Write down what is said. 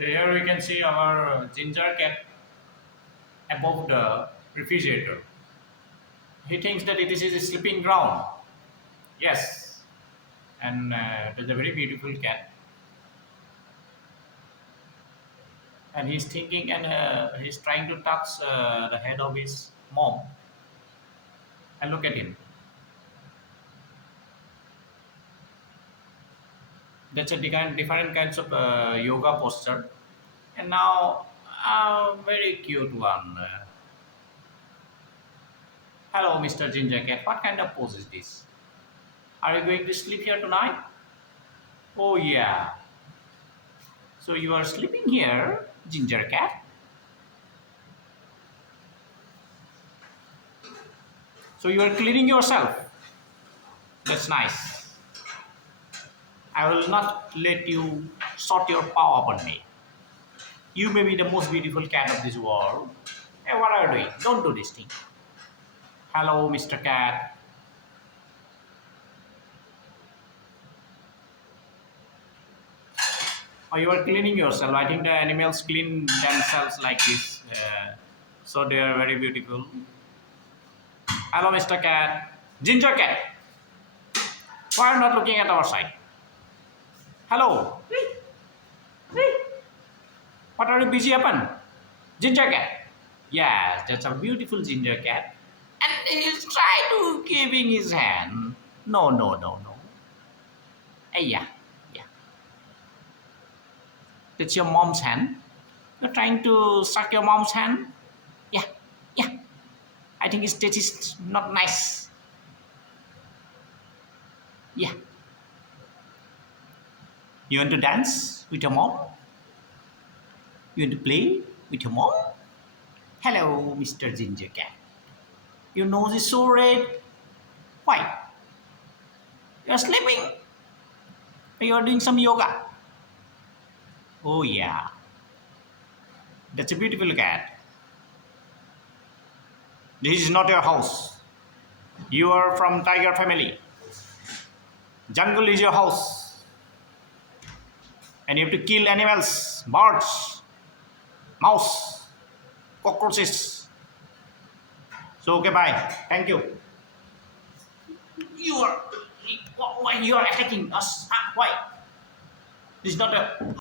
So here we can see our ginger cat above the refrigerator. He thinks that it is his sleeping ground. Yes, and it is a very beautiful cat. And he's thinking and he's trying to touch the head of his mom. And look at him. That's a different kinds of yoga posture. And now a very cute one. Hello, Mr. Ginger Cat. What kind of pose is this? Are you going to sleep here tonight? Oh yeah. So you are sleeping here, Ginger Cat? So you are cleaning yourself. That's nice. I will not let you sort your paw upon me. You may be the most beautiful cat of this world. Hey, what are you doing? Don't do this thing. Hello, Mr. Cat. Oh, you are cleaning yourself. I think the animals clean themselves like this. So they are very beautiful. Hello, Mr. Cat. Ginger Cat. Why are you not looking at our side? Hello. What are you busy upon? Ginger Cat. Yes, that's a beautiful ginger cat. And he's trying to giving his hand. No, no, no, no. Yeah, yeah. That's your mom's hand. You're trying to suck your mom's hand? Yeah, yeah. I think his taste is not nice. Yeah. You want to dance with your mom? You want to play with your mom? Hello, Mr. Ginger Cat. Your nose is so red. Why? You're sleeping. You're doing some yoga. Oh, yeah. That's a beautiful cat. This is not your house. You are from tiger family. Jungle is your house. And you have to kill animals, birds, mouse, cockroaches. So, okay, bye. Thank you. Why you are attacking us? Huh? Why? This is not a